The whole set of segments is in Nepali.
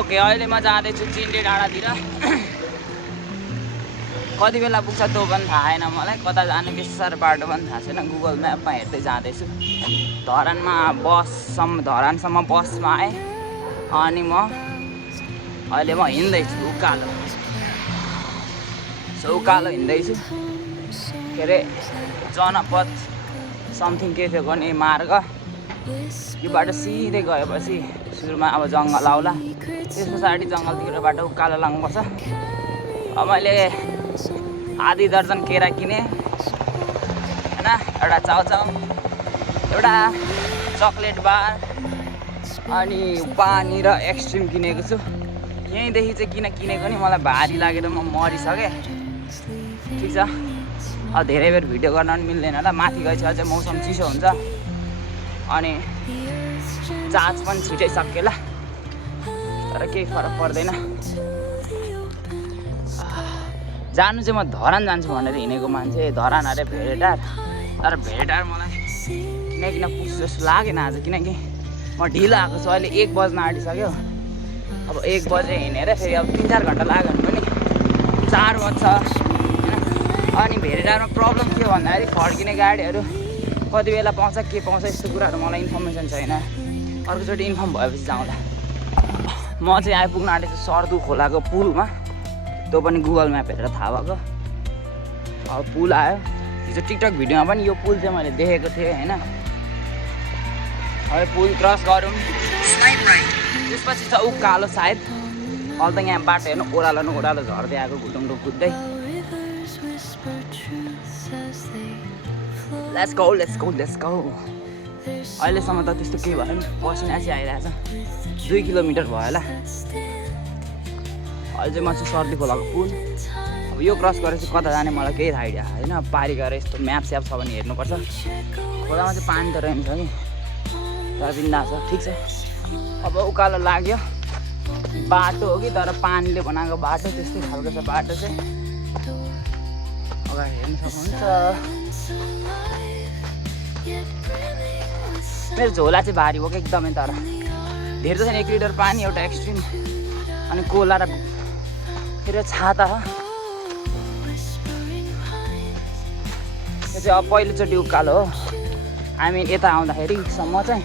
ओके अहिले म जाँदैछु चिन्डे डाँडातिर कति बेला पुग्छ त्यो पनि थाहा छैन मलाई कता जानु बेसी साह्रो बाटो पनि थाहा छैन गुगल म्यापमा हेर्दै जाँदैछु धरानसम्म बसमा आएँ अनि अहिले म हिँड्दैछु उकालो हिँड्दैछु के अरे जनपद समथिङ के थियो गर्ने मार्ग यो बाटो सिधै गएपछि सुरुमा अब जङ्गल आउला त्यस पछाडि जङ्गलतिरको बाटो उकालो लाग्नुपर्छ अब मैले आधी दर्जन केरा किने होइन एउटा चाउचाउ एउटा चक्लेट बार अनि पानी र एक्सट्रिम किनेको छु यहीँदेखि चाहिँ किन किनेको नि मलाई भारी लागेर म मरिसकेँ ठिक छ अब धेरै बेर भिडियो गर्न पनि मिल्दैन होला माथि गएपछि अझै मौसम चिसो हुन्छ अनि चार्ज पनि छिटै सकिएला तर केही फरक पर्दैन जानु चाहिँ म धरान जान्छु भनेर हिँडेको मान्छे धरान अरे भेडेटार तर भेडेटार मलाई किन पुग्छु जस्तो लागेन आज किनकि म ढिलो आएको छु अहिले 1 बज्न आँटिसक्यो अब 1 बजे हिँडेर फेरि अब 3-4 घन्टा लाग्यो भने पनि 4 बज्छ अनि भेडेटारमा प्रब्लम के हो भन्दाखेरि फर्किने गाडीहरू कति बेला पाउँछ के पाउँछ यस्तो कुराहरू मलाई इन्फर्मेसन छैन अर्कोचोटि इन्फर्म भएपछि जाउँला म चाहिँ आइपुग्न आँटेको छु सर्दु खोलाको पुलमा त्यो पनि गुगल म्याप हेरेर थाहा भएको अब पुल आयो हिजो टिकटक भिडियोमा पनि यो पुल चाहिँ मैले देखेको थिएँ होइन अब पुल क्रस गरौँ त्यसपछि छ उकालो सायद अहिले त यहाँ बाटो हेर्नु ओह्रालो झर्दै आएको घुटुङको कुद्दै लेट्स गो अहिलेसम्म त त्यस्तो केही भएन पसिना चाहिँ आइरहेछ 2 किलोमिटर भयो होला अहिले चाहिँ म चाहिँ सर्दी खोलाको पुल अब यो क्रस गरेर चाहिँ कता जाने मलाई केही आइडिया होइन पारी गएर यस्तो म्याप स्याप छ भने हेर्नुपर्छ खोलामा चाहिँ पानी त रहेछ कि तर बिन्दा छ ठिक छ अब उकालो लाग्यो बाटो हो कि तर पानीले बनाएको बाटो त्यस्तै खालको छ बाटो चाहिँ अगाडि हेर्नु सक्नुहुन्छ मेरो झोला चाहिँ भारी हो कि एकदमै तर धेरै त छैन 1 लिटर पानी एउटा एक्सट्रिम अनि कोला र फेरि छाता यो चाहिँ अब पहिलोचोटि उकालो हो हामी यता आउँदाखेरिसम्म चाहिँ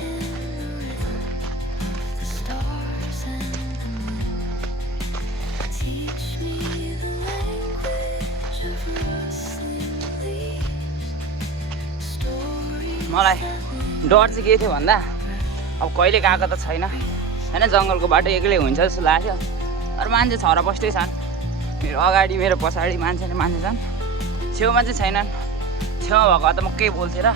मलाई डर चाहिँ के थियो भन्दा अब कहिले गएको त छैन होइन जङ्गलको बाटो एक्लै हुन्छ जस्तो लाग्यो अरू मान्छे छर बस्दै छन् मेरो अगाडि मेरो पछाडि मान्छे छन् छेउमा चाहिँ छैनन् छेउमा भएको त म केही बोल्थेँ र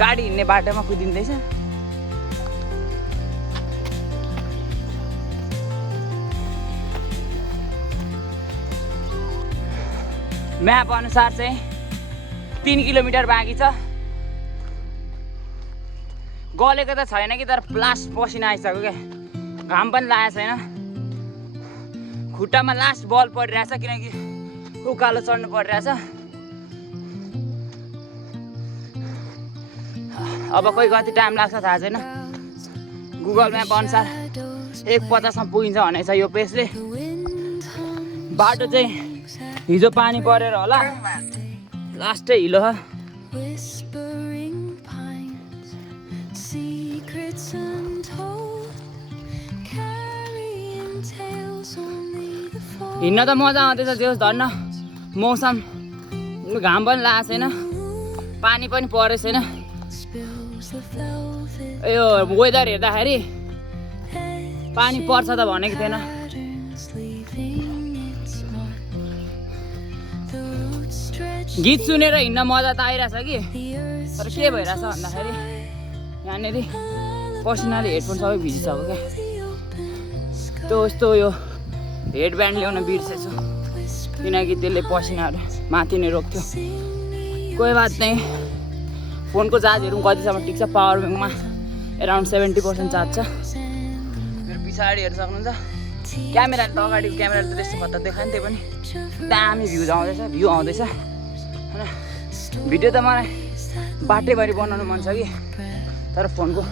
गाडी हिँड्ने बाटोमा कुदिँदैछ म्याप अनुसार चाहिँ 3 किलोमिटर बाँकी छ गलेको त छैन कि तर लास्ट पसिना आइसक्यो क्या घाम पनि लागेको छैन खुट्टामा लास्ट बल परिरहेछ किनकि उकालो चढ्नु परिरहेछ अब खोइ कति टाइम लाग्छ थाहा छैन गुगल म्याप अनुसार 1:50मा पुगिन्छ भनेछ यो पेसले बाटो चाहिँ हिजो पानी परेर होला लास्टै हिलो हो हिँड्न त मजा आउँदैछ जोस् धन्न मौसम घाम पनि लागेको छैन पानी पनि परेको छैन यो वेदर हेर्दाखेरि पानी पर्छ त भनेको थिएन गीत सुनेर हिँड्न मजा त आइरहेछ कि तर के भइरहेछ भन्दाखेरि यहाँनिर पसिनाले हेडफोन सबै भिजिसक्यो क्या त्यो यस्तो यो हेडब्यान्ड ल्याउन बिर्सेछु किनकि त्यसले पसिनाहरू माथि नै रोक्थ्यो कोही बात नै फोनको चार्जहरू कतिसम्म टिक्छ पावर ब्याङ्कमा एराउन्ड 70% चार्ज छ मेरो पछाडि हेर्न सक्नुहुन्छ क्यामेराले त अगाडिको क्यामेराले त त्यस्तो खतरा देखायो नि त्यही पनि दामी भ्यू आउँदैछ होइन भिडियो त मलाई बाटैभरि बनाउनु मन छ कि तर फोनको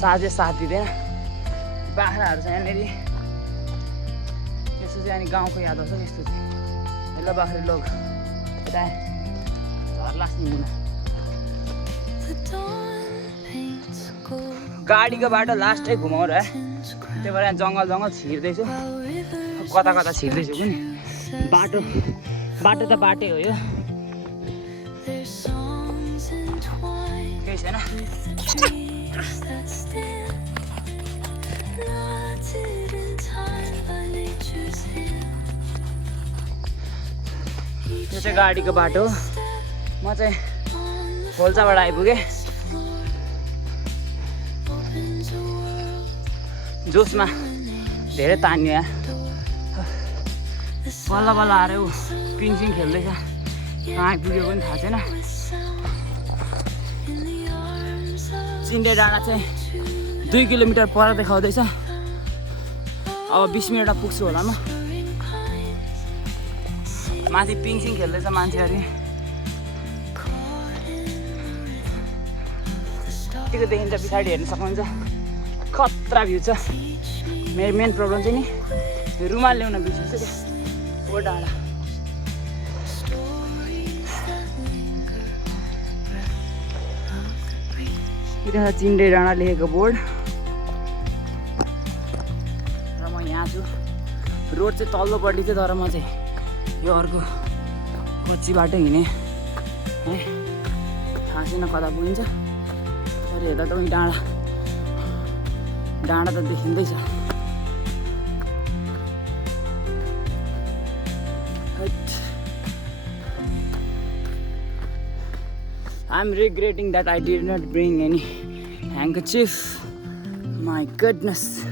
चार्जै साथ दिँदैन बाख्राहरू छ यहाँनिर। यसो चाहिँ अनि गाउँको याद आउँछ यस्तो चाहिँ। ल बाख्रे लोग यता झर्ला सिँदैन। गाडीको बाटो लास्टै घुमाउनु है। त्यही भएर जङ्गल जङ्गल छिर्दैछु, कता कता छिर्दैछु पनि। बाटो त बाटै हो यो, केही छैन। यो चाहिँ गाडीको बाटो हो। म चाहिँ खोल्साबाट आइपुगेँ। जोसमा धेरै तान्यो यहाँ। बल्ल बल्ल आएर ऊ पिङसिङ खेल्दैछ। कहाँ आइपुग्यो पनि थाहा छैन। चिन्डे डाँडा चाहिँ 2 किलोमिटर पर देखाउँदैछ। अब 20 मिनटमा पुग्छु होला म। माथि पिङसिङ खेल्दैछ मान्छेहरू। यतिको देखिन्छ, पछाडि हेर्न सक्नुहुन्छ खतरा भ्यू छ। मेरो मेन प्रब्लम चाहिँ नि रुमाल ल्याउन बिर्सेछु क्या। ओ डाँडा त्यहाँ चिन्डे डाँडा लेखेको बोर्ड। र म यहाँ छु। रोड चाहिँ तल्लोपट्टि थियो, तर म चाहिँ यो अर्को कोची बाटो हिँडेँ है। थाहा छैन कता पुगिन्छ, तर हेर्दा त पनि डाँडा त देखिँदैछ। I'm regretting that I did not bring any handkerchief. My goodness.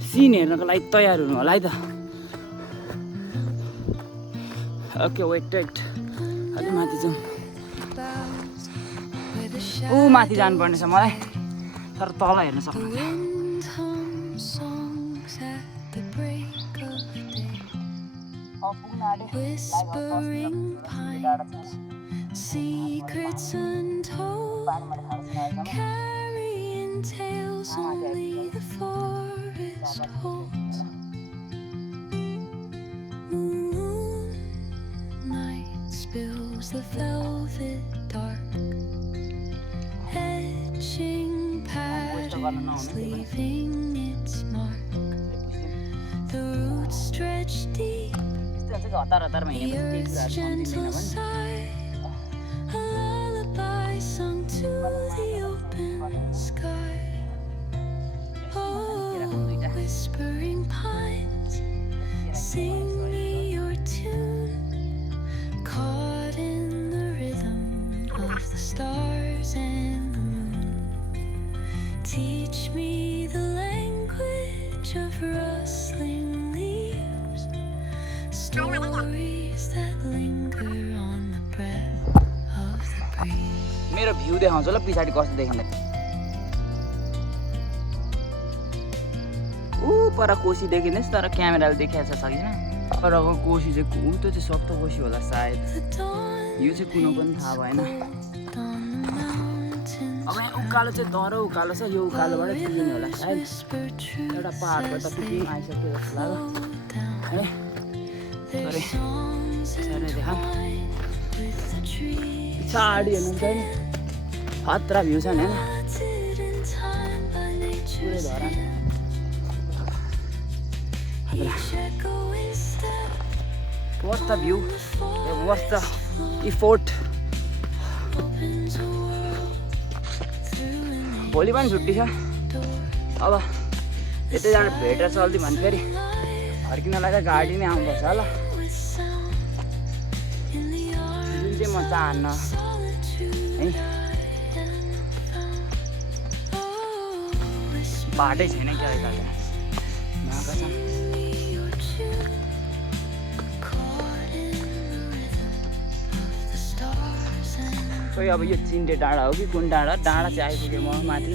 Scene हेर्नको लागि तयार हुनु होला है त। ओके वेट अलि माथि जाउँ। ऊ माथि जानुपर्ने छ मलाई, तर तल हेर्न सक्नुहुन्छ। Secrets untold, carrying tales only the forest holds. Moonlight spills the velvet dark, etching patterns, leaving its mark. The roots stretch deep, the earth's gentle sigh. A lullaby sung to the open sky. Oh, whispering pines, sing me your tune. Caught in the rhythm of the stars and the moon. Teach me the language of rustling leaves. Stories that linger on the breath. मेरो भ्यू देखाउँछु ल पछाडि कस्तो देखिँदै। ऊ पर कोसी देखिँदैछ, तर क्यामेराले देखाएको छ छैन। परको कोसी चाहिँ त्यो चाहिँ सप्त कोसी होला सायद। यो चाहिँ कुनो पनि थाहा भएन। अब यहाँ उकालो चाहिँ दह्रो उकालो छ। यो उकालोबाट पुगिने होला सायद। एउटा पहाडबाट त पुग्नु आइसक्यो जस्तो लाग्यो है। तर साह्रै देखाऊँ पछाडि हेर्नुहुन्छ नि खतरा भ्यू छ नि होइन। पुरै Dharan What's the view? What's the effort? भोलि पनि छुट्टी छ। अब यतै जाँदा भेटेर चल्दी भने फेरि फर्किनलाई त गाडी नै आउनुपर्छ होला। जुन चाहिँ म चाहन्न है, बाटै छैन क्या यता चाहिँ। खोइ अब यो चिन्डे डाँडा हो कि कुन डाँडा चाहिँ आइपुगेँ म माथि।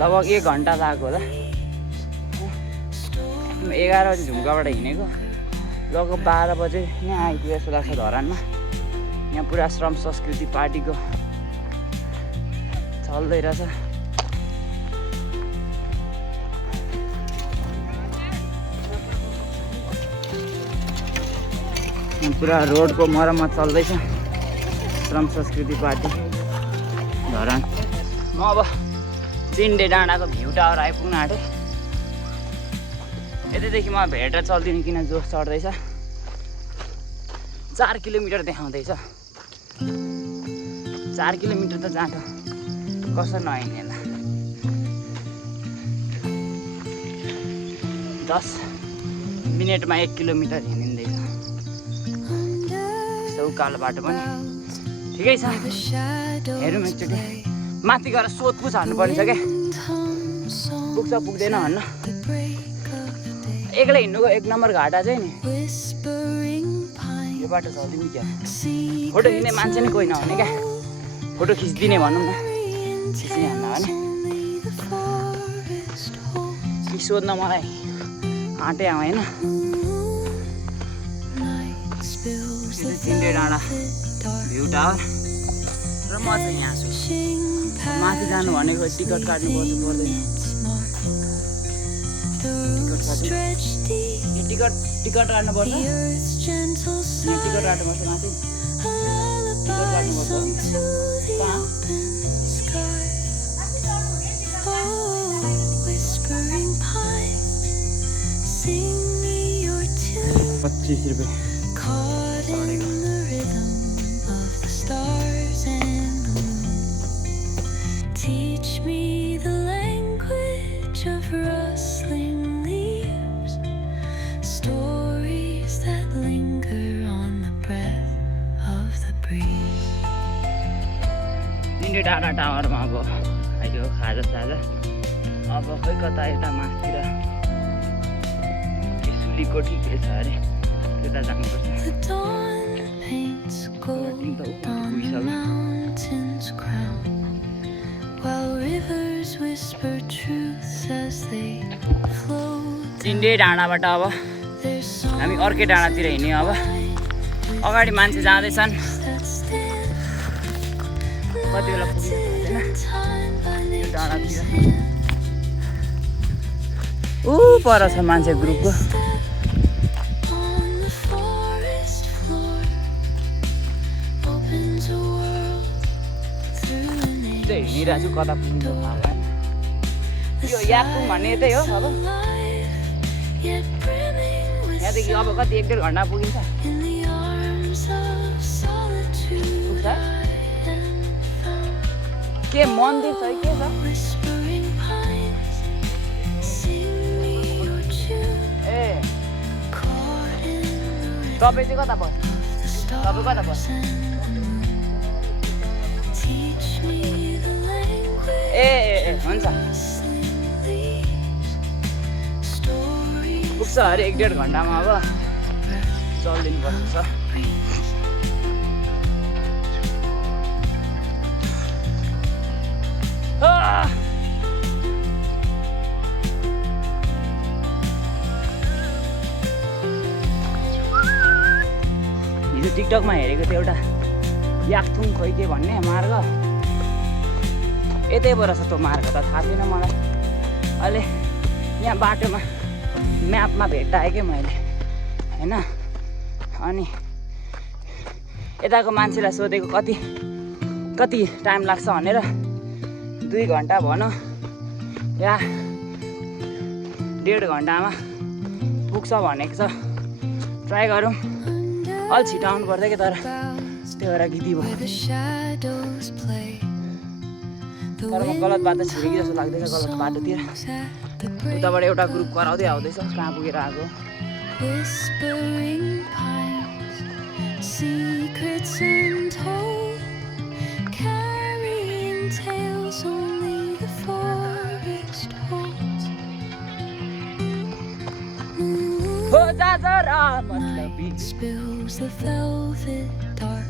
लगभग 1 घन्टा लाग्यो होला। 11 बजी झुम्काबाट हिँडेको, लगभग 12 बजे यहाँ आइपुगेँ जस्तो लाग्छ धरानमा। यहाँ पुरा श्रम संस्कृति पार्टीको चल्दै रहेछ। पुरा रोडको मर्मत चल्दैछ श्रम संस्कृति पार्टी धरान। म अब चिन्डे डाँडाको भ्यू टावर आइपुग्न आँटेँ। यतैदेखि म भेटेर चल्दिनँ किन जोस चढ्दैछ। 4 किलोमिटर देखाउँदैछ। 4 किलोमिटर त जाँदा कसो नहिँडेला। 10 मिनटमा 1 किलोमिटर हिँडिँदैछ। यस्तो उकालो बाटो पनि ठिकै छ। हेरौँ एकचोटि माथि गएर सोधपुछ हान्नुपर्ने छ क्या, पुग्छ पुग्दैन भन्न। एक्लै हिँड्नुको 1 नम्बर घाटा चाहिँ नि यो बाटो चल्दिनु क्या। फोटो खिच्ने मान्छे नै कोही नहुने क्या, फोटो खिचिदिने भनौँ न, खिचिहाल्न भने कि सोध्न मलाई आँटे होइन। चिन्डे डाँडा भ्यू टावर र म चाहिँ यहाँ छु। माथि जानु भनेको टिकट काट्नुपर्छ पर्दैन? टिकट काट्नुपर्छ। टिकट काट्नुपर्छ माथि। टिकट काट्नुपर्छ कहाँ? 25 रुपियाँ। Teach me the language of rustling leaves, stories that linger on the breath of the breeze. चिन्डे डाँडा टावरमा अब खाइदियो खाजा साजा। अब खै कता यता मासतिर सुलीको ठिकै छ अरे, त्यता जानुपर्छ। The dawn paints gold on the mountain's crown, while rivers whisper truths as they flow. चिन्डे डाँडाबाट अब हामी अर्कै डाँडातिर हिँड्यौँ। अब अगाडि मान्छे जाँदैछन्, कति बेला पुग्नु यो डाँडातिर। ऊ पर छ मान्छे ग्रुपको। हिँडिरहेको छु कता पुग्नु यो याकपुङ भन्ने यतै हो। अब यहाँदेखि अब कति 1-1.5 घन्टा पुगिन्छ। पुग्छ के मन्दिर छ के छ? ए तपाईँ चाहिँ कता बस्छ? तपाईँ कता बस्छ? ए हुन्छ पुग्छ अरे 1-1.5 घन्टामा। अब चल्दिनु पर्छ। हिजो टिकटकमा हेरेको थियो एउटा याकथुङ खोइ के भन्ने मार्ग, यतैबाट छ त्यो मार्ग त थाहा छैन मलाई। अहिले यहाँ बाटोमा म्यापमा भेट्टाएँ कि मैले होइन। अनि यताको मान्छेलाई सोधेको कति टाइम लाग्छ भनेर, 2 घन्टा भनौँ या 1.5 घन्टामा पुग्छ भनेको छ। ट्राई गरौँ। अलि छिटो आउनु पर्छ कि तर त्यो भएर गिदी भयो। तर म गलत बाटो छिरेकी जस्तो लाग्दैछ, गलत बाटोतिर। उताबाट एउटा ग्रुप कराउँदै आउँदैछ, कहाँ पुगेर आएको। Spills the velvet dark,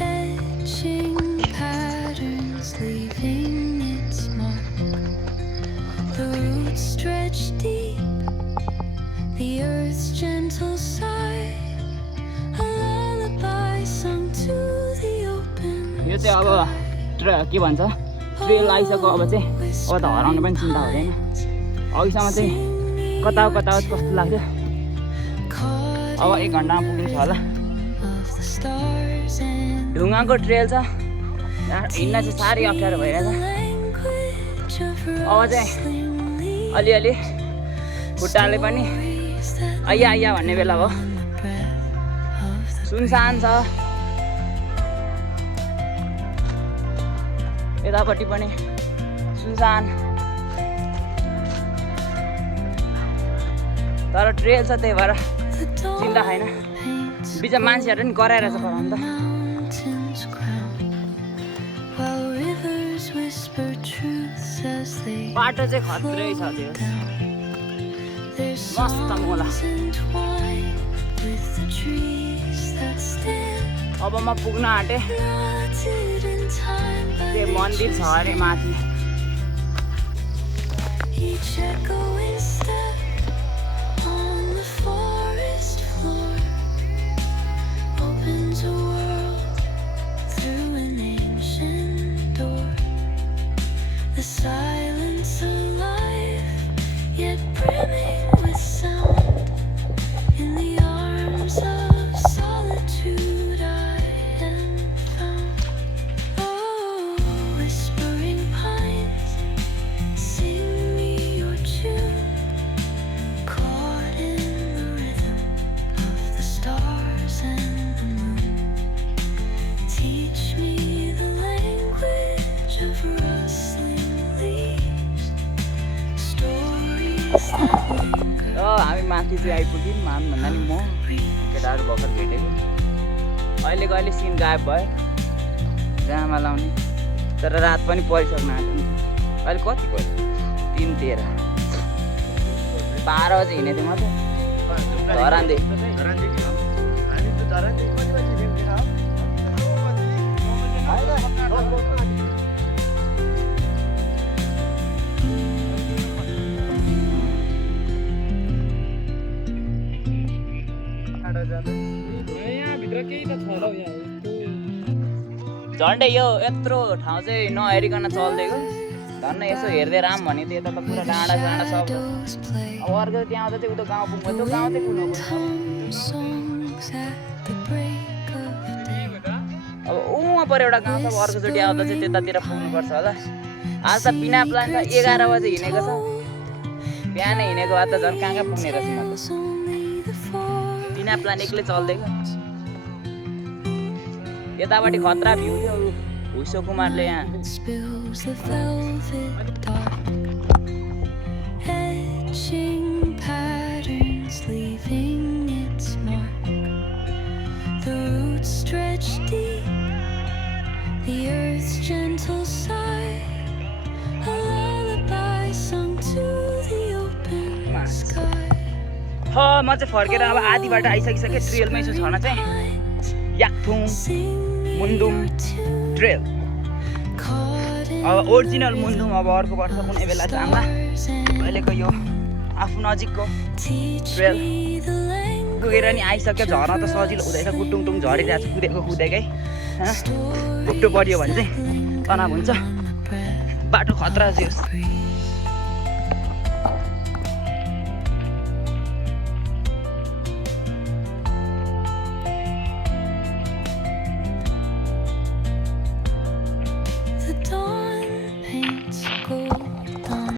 etching patterns, leaving its mark. The roots stretch deep, the earth's gentle sigh, a lullaby sung to the open. यो चाहिँ अब के भन्छ ट्रेल आइसक्यो। अब चाहिँ अब त हराउनु पनि चिन्ता हुँदैन। अघिसम्म चाहिँ कता कस्तो लाग्थ्यो, अब 1 घन्टामा पुगिन्छ होला। of the stars and ढुङ्गाको ट्रेल छ, हिँड्न चाहिँ साह्रै अप्ठ्यारो भइरहेछ। language of अब चाहिँ rustling leaves अलिअलि खुट्टाले पनि that आइया आइया भन्ने बेला हो। on the breath of the सुनसान छ, यतापट्टि पनि सुनसान, तर ट्रेल छ त्यही भएर चिन्ता छैन। paints बिचमा मान्छेहरू नि कराइरहेछ पर अन्त। mountains crown while rivers whisper truths as they बाटो चाहिँ खत्रै छ त्यो, their मस्त मोला। songs entwined with the trees that stand अब म पुग्न आँटेँ, knotted in time by त्यो मन्दिर छ अरे माथि। each echoing step on the forest floor opens a world through an ancient door. The silence alive, yet brimming with sound. In the arms of solitude I am found. Oh, whispering pines, sing me your tune. Caught in the rhythm of the stars and the moon. Teach me the language of rustling leaves. Stories that linger. हामी माथि चाहिँ आइपुग्यौँ। मान भन्दा नि म केटाहरू भर्खर भेटेको। अहिलेको अहिले सिन गायब भयो, जामा लाउने, तर रात पनि परिसक्न आँट्यो। अहिले कति भयो? 3:13। 12 बजी हिँडेको थिएँ म त धरानदेखि। झन्डै यो यत्रो ठाउँ चाहिँ नहेरिकन चल्दिएको। धन्न यसो हेर्दै राम भने त यता त पुरा डाँडा डाँडा सब। Shadows play अब अर्को त्यहाँ आउँदा चाहिँ उता गाउँ पुग्नु, त्यो गाउँ चाहिँ पुग्नु songs at the break of day. अब उहाँ पर एउटा गाउँ छ, अब अर्कोचोटि आउँदा चाहिँ त्यतातिर पुग्नुपर्छ होला। आज त बिना प्लान त 11 बजे हिँडेको छ, बिहानै हिँडेको भए त झन् कहाँ कहाँ पुग्ने रहेछ म त। Only the forest बिना प्लान एक्लै चल्दिएको। यतापट्टि खतरा भ्यू थियो, भुइसो कुमारले यहाँ spills the velvet dark, etching patterns, leaving its mark. The roots stretch deep, the earth's gentle sigh, a lullaby sung to the open sky. म चाहिँ फर्केर अब आधी बाटो आइसकिसकेँ। ट्रेलमै छु छन चाहिँ याकथुङ मुन्दुम ट्रेल। अब ओरिजिनल मुन्दुम अब अर्को वर्ष कुनै बेला जाँदा। अहिलेको यो आफू नजिकको ट्रेल पुगेर नि आइसक्यो। झर्न त सजिलो हुँदैछ, कुटुङटुङ झरिरहेको छ कुदेको कुदेकै। घुप्टो बढ्यो भने चाहिँ तनाव हुन्छ, बाटो खतरा छ।